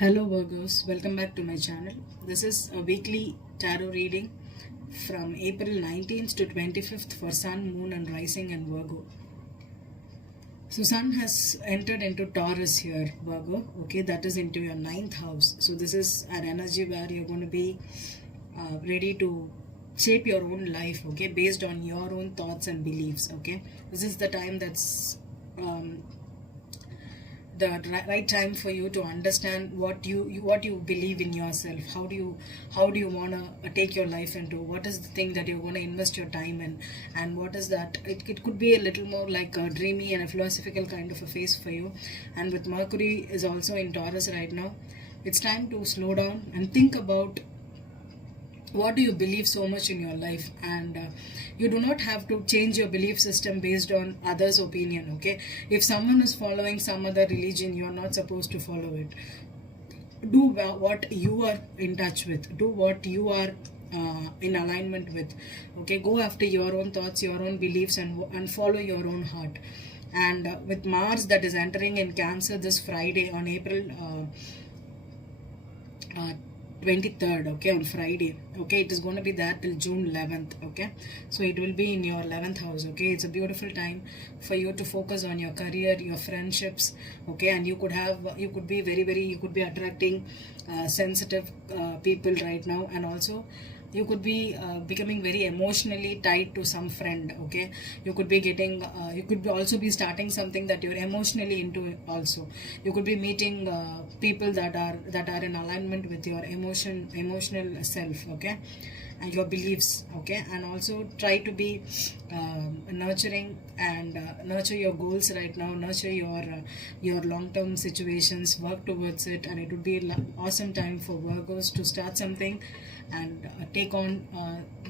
Hello Virgos, welcome back to my channel. This is a weekly tarot reading from April 19th to 25th for Sun, Moon and Rising and Virgo. So Sun has entered into Taurus here, Virgo, okay, that is into your 9th house. So this is an energy where you're going to be ready to shape your own life, okay, based on your own thoughts and beliefs, okay. This is the time that's the right time for you to understand what you believe in yourself. How do you want to take your life into, what is the thing that you're going to invest your time in, and what is that. It could be a little more like a dreamy and a philosophical kind of a phase for you. And with Mercury is also in Taurus right now, it's time to slow down and think about what do you believe so much in your life. And you do not have to change your belief system based on others opinion, okay. If someone is following some other religion, you are not supposed to follow it. Do what you are in touch with, do what you are in alignment with, okay. Go after your own thoughts, your own beliefs, and follow your own heart. And with Mars that is entering in Cancer this Friday on April uh, 23rd, okay, on Friday, okay, it is going to be there till June 11th, okay. So it will be in your 11th house, okay. It's a beautiful time for you to focus on your career, your friendships, okay. And you could be very, you could be attracting sensitive people right now. And also you could be becoming very emotionally tied to some friend, okay. You could be getting you could be also be starting something that you're emotionally into also. You could be meeting people that are in alignment with your emotional self, okay, and your beliefs, okay. And also try to be nurturing and nurture your goals right now, nurture your long-term situations, work towards it. And it would be an awesome time for Virgos to start something and take on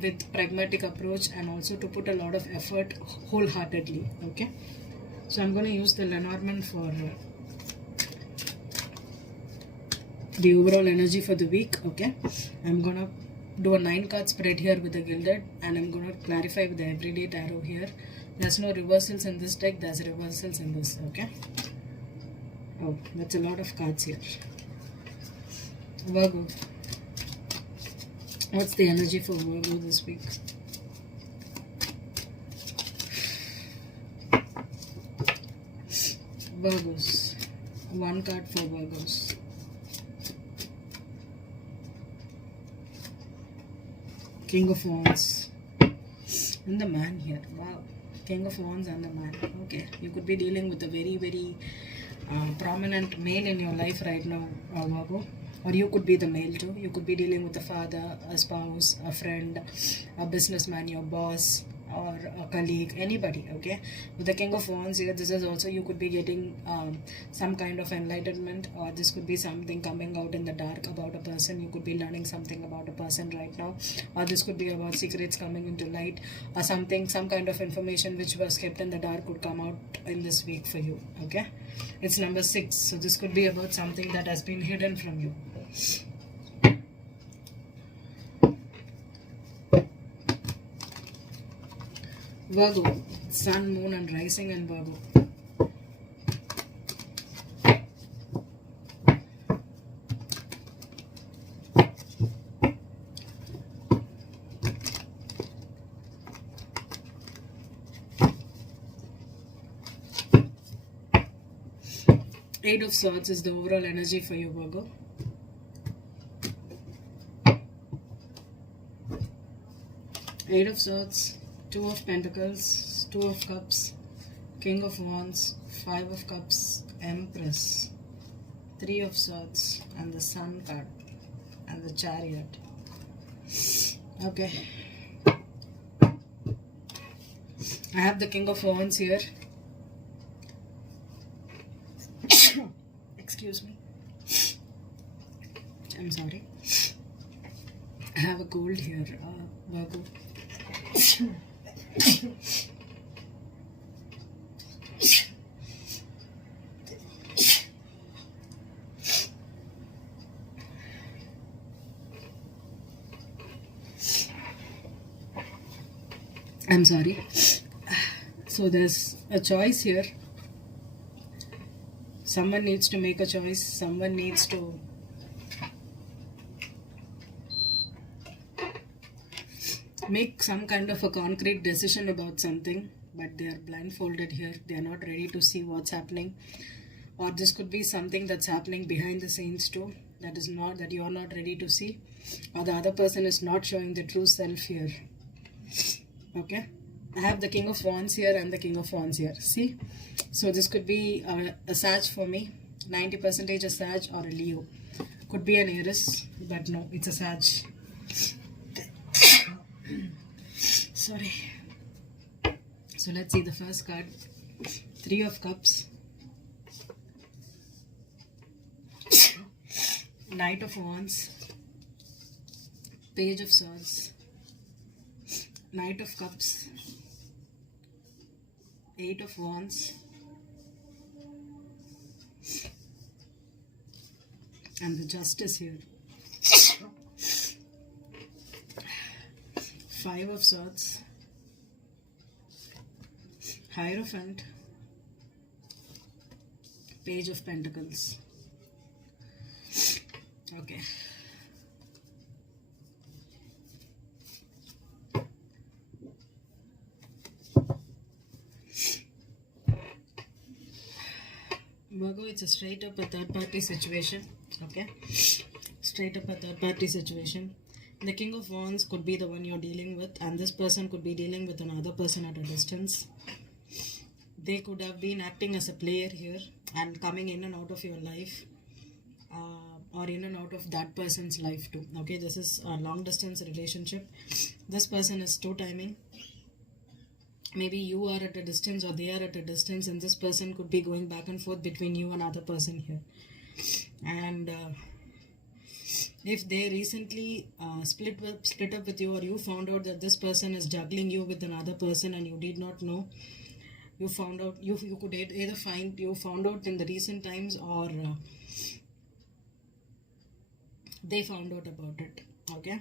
with pragmatic approach, and also to put a lot of effort wholeheartedly, okay. So I'm going to use the Lenormand for the overall energy for the week, okay. I'm going to do a 9-card spread here with the Gilded, and I'm going to clarify with the Everyday Tarot here. There's no reversals in this deck, there's reversals in this, okay. Oh, that's a lot of cards here. Virgo, what's the energy for Virgo this week? Virgos, 1 card for Virgos. King of Wands and the Man here. Wow, King of Wands and the Man. Okay, you could be dealing with a very prominent male in your life right now, Virgo. Or you could be the male too. You could be dealing with a father, a spouse, a friend, a businessman, your boss, or a colleague, anybody, okay. With the King of Wands here, this is also, you could be getting some kind of enlightenment, or this could be something coming out in the dark about a person. You could be learning something about a person right now, or this could be about secrets coming into light, or some kind of information which was kept in the dark could come out in this week for you, okay. It's number 6, so this could be about something that has been hidden from you. Virgo, Sun, Moon and Rising and Virgo. Eight of Swords is the overall energy for you, Virgo. Eight of Swords, 2 of Pentacles, 2 of Cups, King of Wands, 5 of Cups, Empress, 3 of Swords, and the Sun card, and the Chariot. Okay. I have the King of Wands here. Excuse me. I'm sorry. I have a cold here, Virgo. I'm sorry. So there's a choice here. Someone needs to make a choice. Someone needs to make some kind of a concrete decision about something, but they are blindfolded here. They are not ready to see what's happening. Or this could be something that's happening behind the scenes too, that you're not ready to see, or the other person is not showing the true self here. Okay, I have the King of Wands here and the King of Wands here. See, so this could be a Sag for me, 90% a Sag or a Leo. Could be an Aries, but no, it's a Sag. Sorry. So let's see the first card. Three of Cups, Knight of Wands, Page of Swords, Knight of Cups, Eight of Wands, and the Justice here. Five of Swords, Hierophant, Page of Pentacles. Okay. Virgo, it's a straight up a third party situation. Okay, straight up a third party situation. The King of Wands could be the one you're dealing with, and this person could be dealing with another person at a distance. They could have been acting as a player here and coming in and out of your life, or in and out of that person's life too. Okay, this is a long distance relationship. This person is two timing. Maybe you are at a distance or they are at a distance, and this person could be going back and forth between you and other person here. And if they recently split up with you, or you found out that this person is juggling you with another person and you did not know, you found out, you could either found out in the recent times, or they found out about it. Okay,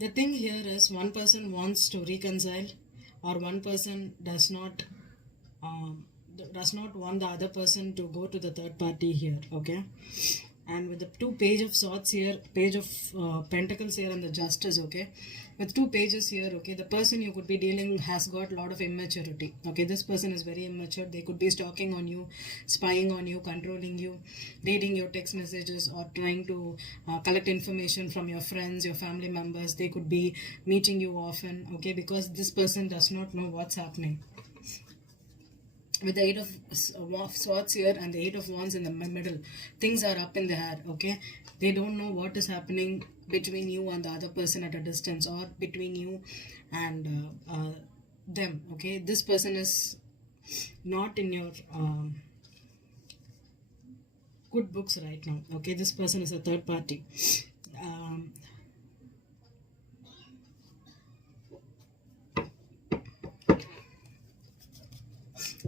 the thing here is one person wants to reconcile, or one person does not want the other person to go to the third party here. Okay, and with the two Page of Swords here, Page of Pentacles here, and the Justice. Okay, with two pages here, okay, the person you could be dealing with has got a lot of immaturity. Okay, this person is very immature. They could be stalking on you, spying on you, controlling you, reading your text messages, or trying to collect information from your friends, your family members. They could be meeting you often. Okay, because this person does not know what's happening. With the Eight of Swords here and the Eight of Wands in the middle, things are up in the air. Okay, they don't know what is happening between you and the other person at a distance, or between you and them. Okay, this person is not in your good books right now. Okay, this person is a third party.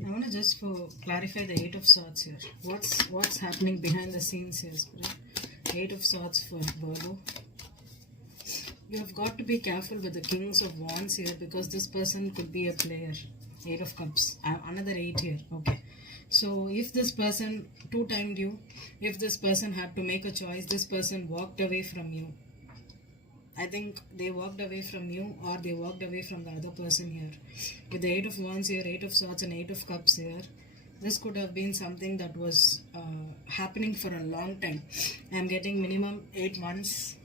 I want to just clarify the Eight of Swords here. What's happening behind the scenes here, Spirit? Eight of Swords for Virgo. You have got to be careful with the Kings of Wands here, because this person could be a player. Eight of Cups. Another 8 here. Okay. So if this person two-timed you, if this person had to make a choice, this person walked away from you. I think they walked away from you, or they walked away from the other person here. With the Eight of Wands here, Eight of Swords and Eight of Cups here, this could have been something that was happening for a long time. I'm getting minimum 8 months,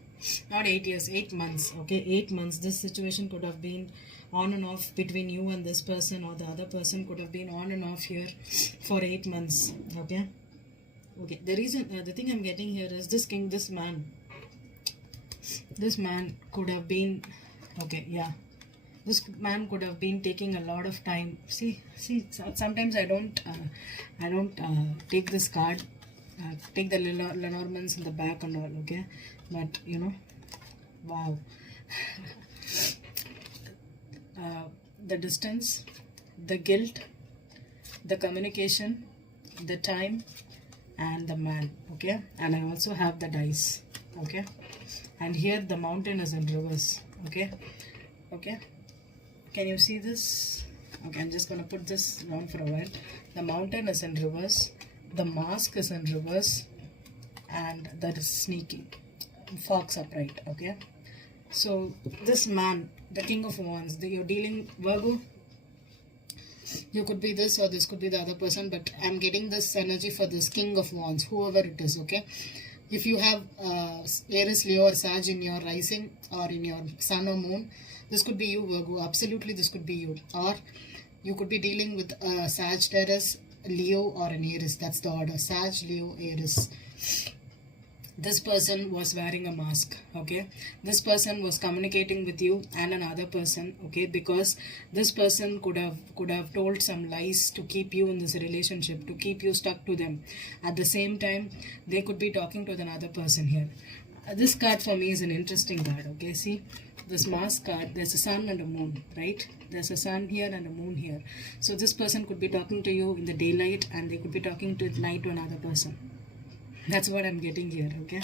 not 8 years, 8 months. Okay, 8 months. This situation could have been on and off between you and this person, or the other person could have been on and off here for 8 months. Okay. Okay. The reason, the thing I'm getting here is this man. This man could have been, okay, yeah. This man could have been taking a lot of time. See. Sometimes I don't take this card, take the Lenormands in the back and all. Okay, but you know, wow. The distance, the guilt, the communication, the time, and the man. Okay, and I also have the dice. Okay, and here the mountain is in reverse. Okay, can you see this? Okay, I'm just gonna put this down for a while. The mountain is in reverse, the mask is in reverse, and that is sneaky. Fox upright. Okay, So this man, the King of Wands, you're dealing Virgo. You could be this or this could be the other person, but I'm getting this energy for this King of Wands, whoever it is. Okay, if you have Aries, Leo, or Sag in your rising or in your Sun or Moon, this could be you, Virgo. Absolutely, this could be you. Or you could be dealing with Sagittarius, Leo, or an Aries. That's the order: Sag, Leo, Aries. This person was wearing a mask. Okay, this person was communicating with you and another person. Okay, because this person could have told some lies to keep you in this relationship, to keep you stuck to them. At the same time, they could be talking to another person here. This card for me is an interesting card. Okay, see this mask card, there's a sun and a moon, right? There's a sun here and a moon here. So this person could be talking to you in the daylight and they could be talking to at night to another person. That's what I'm getting here. Okay,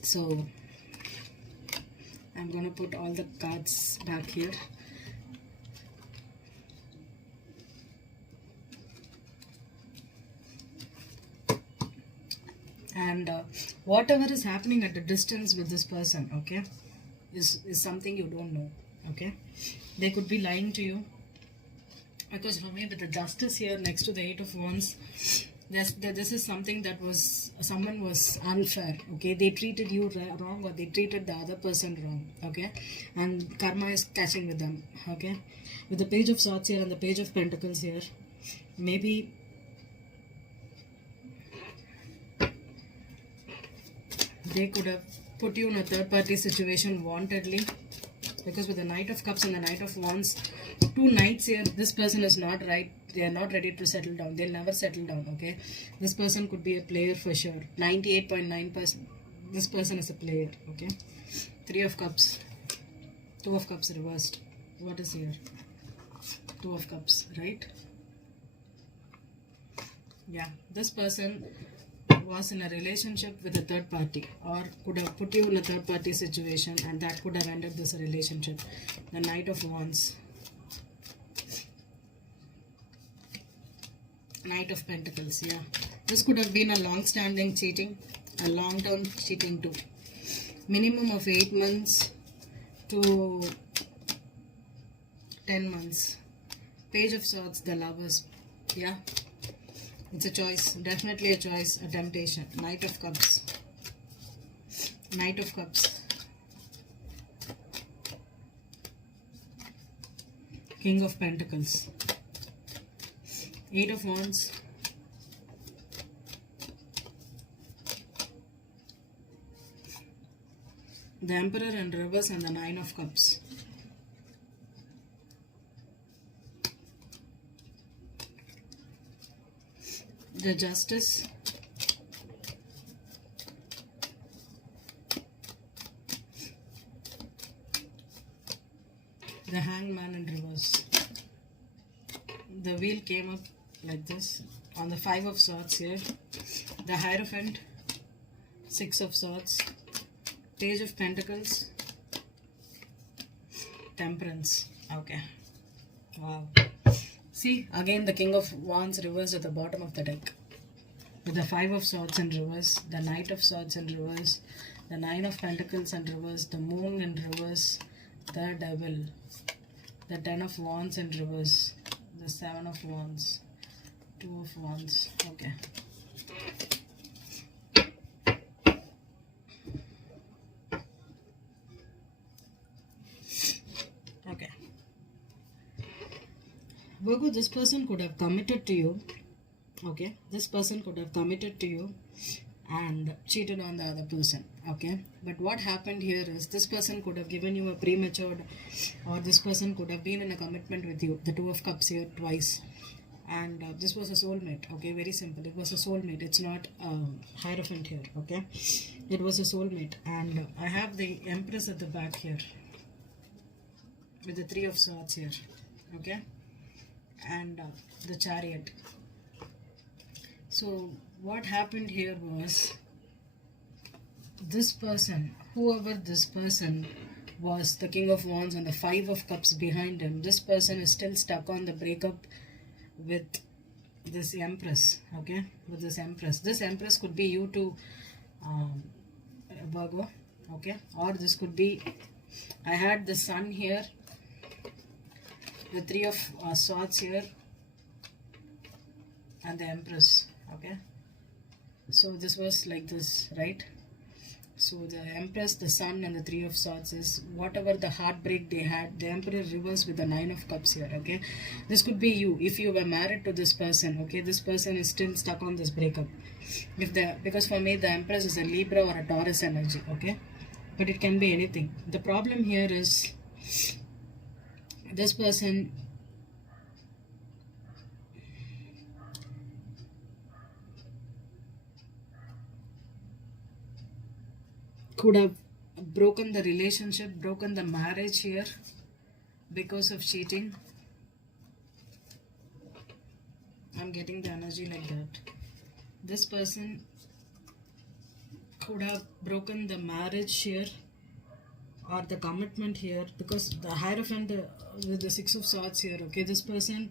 so I'm gonna put all the cards back here. And whatever is happening at a distance with this person, okay, is something you don't know. Okay, they could be lying to you, because for me with the Justice here next to the Eight of Wands, this is something that someone was unfair. Okay, they treated you wrong, or they treated the other person wrong. Okay, and karma is catching with them. Okay, with the Page of Swords here and the Page of Pentacles here, maybe they could have put you in a third party situation wantedly, because with the Knight of Cups and the Knight of Wands, two knights here, this person is not right. They are not ready to settle down. They'll never settle down. Okay, this person could be a player for sure. 98.9%. This person is a player. Okay, Three of Cups, Two of Cups reversed. What is here? Two of Cups, right? Yeah, this person was in a relationship with a third party, or could have put you in a third party situation, and that could have ended this relationship. The Knight of Wands, Knight of Pentacles. Yeah, this could have been a long-standing cheating, a long-term cheating too. Minimum of 8 months to 10 months. Page of Swords, the Lovers. Yeah, it's a choice, definitely a choice, a temptation. Knight of Cups, Knight of Cups, King of Pentacles, Eight of Wands, the Emperor in reverse, and the Nine of Cups. The Justice, the Hangman in reverse. The wheel came up like this on the Five of Swords here. The Hierophant, Six of Swords, Page of Pentacles, Temperance. Okay, wow. See, again the King of Wands reversed at the bottom of the deck. With the Five of Swords in reverse, the Knight of Swords in reverse, the Nine of Pentacles in reverse, the Moon in reverse, the Devil, the Ten of Wands in reverse, the Seven of Wands, Two of Wands. Okay. Okay. Virgo, this person could have committed to you. Okay, this person could have committed to you and cheated on the other person. Okay, but what happened here is this person could have given you a premature, or this person could have been in a commitment with you. The Two of Cups here twice, and this was a soulmate. Okay, very simple. It was a soulmate. It's not Hierophant here. Okay, it was a soulmate, and I have the Empress at the back here with the Three of Swords here. Okay, and the Chariot. So what happened here was, this person, whoever this person was, the King of Wands and the Five of Cups behind him, this person is still stuck on the breakup with this Empress. Okay, with this Empress. This Empress could be you too, Virgo. okay? Or this could be, I had the Sun here, the Three of Swords here, and the Empress, okay? So this was like this, right? So the Empress, the Sun, and the Three of Swords is whatever the heartbreak they had. The Emperor reversed with the Nine of Cups here, okay? This could be you. If you were married to this person, okay, this person is still stuck on this breakup. Because for me, the Empress is a Libra or a Taurus energy, okay? But it can be anything. The problem here is this person could have broken the relationship, broken the marriage here because of cheating. I'm getting the energy like that. This person could have broken the marriage here or the commitment here, because the Hierophant with the Six of Swords here, okay, this person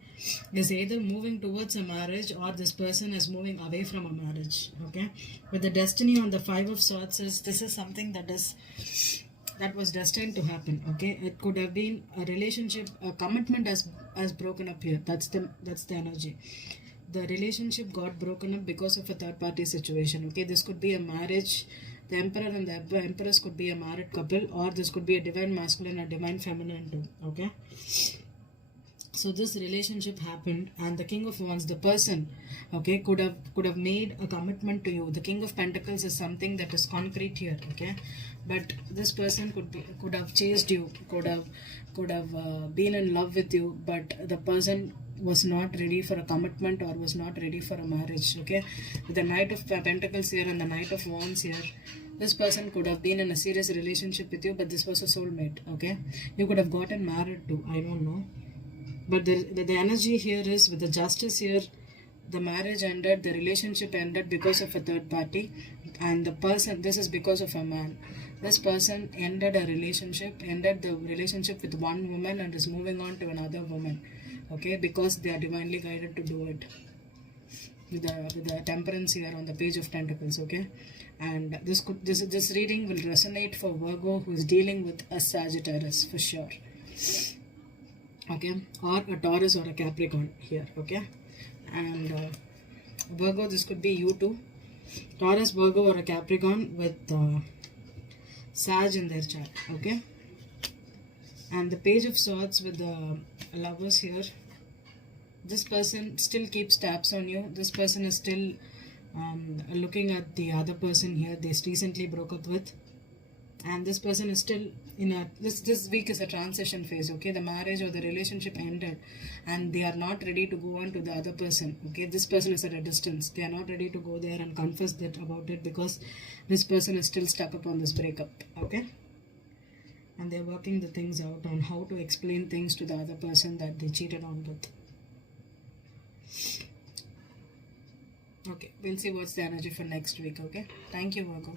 is either moving towards a marriage or this person is moving away from a marriage, okay? With the Destiny on the Five of Swords is, this is something that was destined to happen, okay? It could have been a relationship, a commitment has broken up here. That's the energy. The relationship got broken up because of a third party situation, okay? This could be a marriage. The Emperor and the Empress could be a married couple, or this could be a divine masculine and divine feminine too, okay? So this relationship happened, and the King of Wands, the person, okay, could have made a commitment to you. The King of Pentacles is something that is concrete here, okay? But this person could have chased you, could have been in love with you, but the person was not ready for a commitment or was not ready for a marriage, okay? With the Knight of Pentacles here and the Knight of Wands here, this person could have been in a serious relationship with you, but this was a soulmate, okay? You could have gotten married too, I don't know. But the energy here is, with the Justice here, the marriage ended, the relationship ended because of a third party, and the person, this is because of a man. This person ended the relationship with one woman and is moving on to another woman, okay, because they are divinely guided to do it. With the Temperance here on the Page of Pentacles, okay? And this reading will resonate for Virgo who is dealing with a Sagittarius for sure, okay, or a Taurus or a Capricorn here, okay? And Virgo, this could be you too. Taurus, Virgo, or a Capricorn with Sag in their chart, okay? And the Page of Swords with the Lovers here. This person still keeps tabs on you. This person is still looking at the other person here they recently broke up with, and this person is still in a this week is a transition phase, okay? The marriage or the relationship ended and they are not ready to go on to the other person, okay? This person is at a distance. They are not ready to go there and confess that about it, because this person is still stuck upon this breakup, okay? And they're working the things out on how to explain things to the other person that they cheated on with. Okay, we'll see what's the energy for next week, okay? Thank you, Virgo.